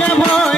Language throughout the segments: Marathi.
ভয়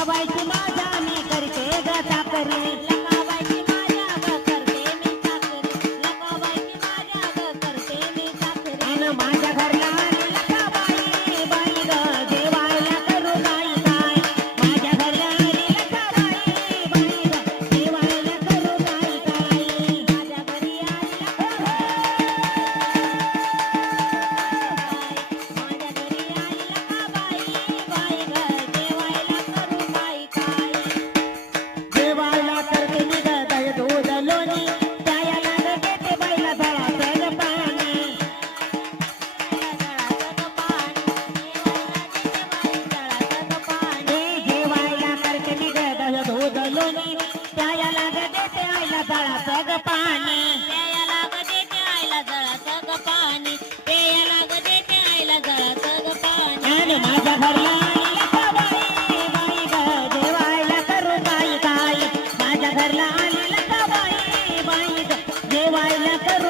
সবাই তোমার पाणी. पेया लाग देते आईला जळाचं ग पाणी. पेया लाग देते आईला जळाचं ग पाणी. आणि माझा भरला आईला का बाई बाई ग देवायला करू बाई काय माझ्या घरला आलेला का बाई बाई ग देवायला करू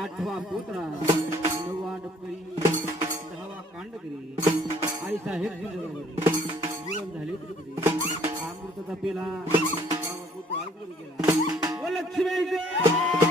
आठवा पोत्रा नववा डपरी दहावा कांडगिरी आई साहेब जीवन झाले तरी अमृताचा पेला बाबा पुत्र आळगडी गेला लक्ष्मी